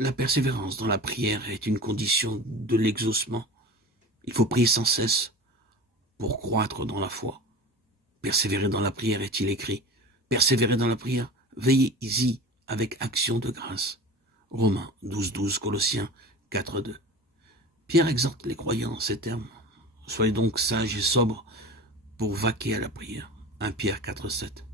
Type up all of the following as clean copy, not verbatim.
La persévérance dans la prière est une condition de l'exaucement. Il faut prier sans cesse pour croître dans la foi. Persévérer dans la prière est-il écrit. Persévérer dans la prière, veillez-y avec action de grâce. Romains 12, Colossiens 4, 2. Pierre exhorte les croyants en ces termes. Soyez donc sages et sobres pour vaquer à la prière. 1 Pierre 4, 7.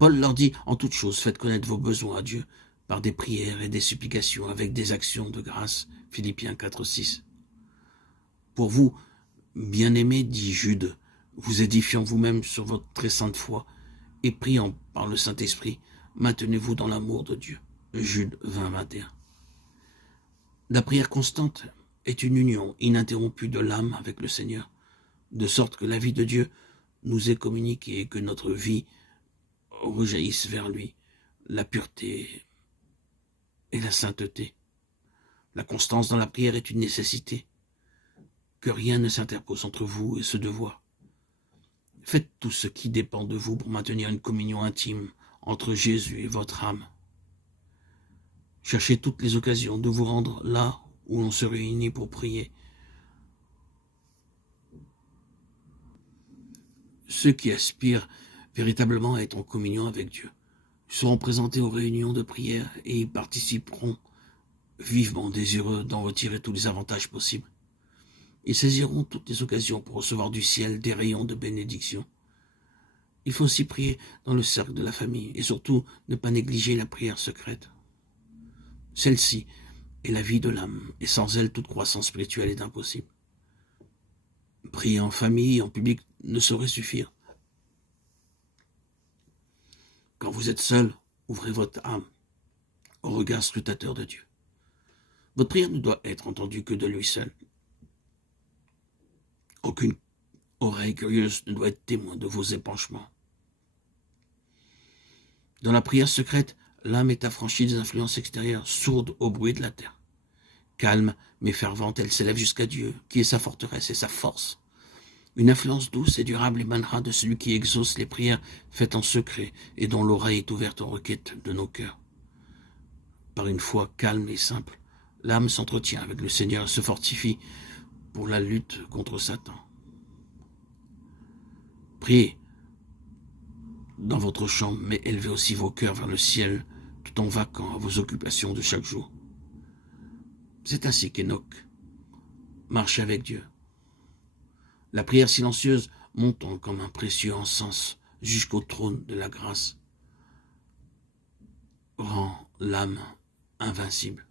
Paul leur dit, en toute chose, faites connaître vos besoins à Dieu par des prières et des supplications avec des actions de grâce. Philippiens 4, 6. Pour vous, bien-aimés, dit Jude, vous édifiant vous-même sur votre très sainte foi et priant par le Saint-Esprit, maintenez-vous dans l'amour de Dieu. Jude 20, 21. La prière constante est une union ininterrompue de l'âme avec le Seigneur, de sorte que la vie de Dieu nous est communiquée et que notre vie rejaillisse vers lui, la pureté et la sainteté. La constance dans la prière est une nécessité, que rien ne s'interpose entre vous et ce devoir. Faites tout ce qui dépend de vous pour maintenir une communion intime entre Jésus et votre âme. Cherchez toutes les occasions de vous rendre là où l'on se réunit pour prier. Ceux qui aspirent véritablement à être en communion avec Dieu seront présentés aux réunions de prière et y participeront vivement désireux d'en retirer tous les avantages possibles. Ils saisiront toutes les occasions pour recevoir du ciel des rayons de bénédiction. Il faut aussi prier dans le cercle de la famille et surtout ne pas négliger la prière secrète. Celle-ci est la vie de l'âme et sans elle toute croissance spirituelle est impossible. Prier en famille, en public, ne saurait suffire. Quand vous êtes seul, ouvrez votre âme au regard scrutateur de Dieu. Votre prière ne doit être entendue que de lui seul. Aucune oreille curieuse ne doit être témoin de vos épanchements. Dans la prière secrète, l'âme est affranchie des influences extérieures, sourde au bruit de la terre. Calme mais fervente, elle s'élève jusqu'à Dieu, qui est sa forteresse et sa force. Une influence douce et durable émanera de celui qui exauce les prières faites en secret et dont l'oreille est ouverte aux requêtes de nos cœurs. Par une foi calme et simple, l'âme s'entretient avec le Seigneur et se fortifie pour la lutte contre Satan. Priez dans votre chambre, mais élevez aussi vos cœurs vers le ciel, tout en vaquant à vos occupations de chaque jour. C'est ainsi qu'Enoch marchait avec Dieu. La prière silencieuse montant comme un précieux encens jusqu'au trône de la grâce rend l'âme invincible.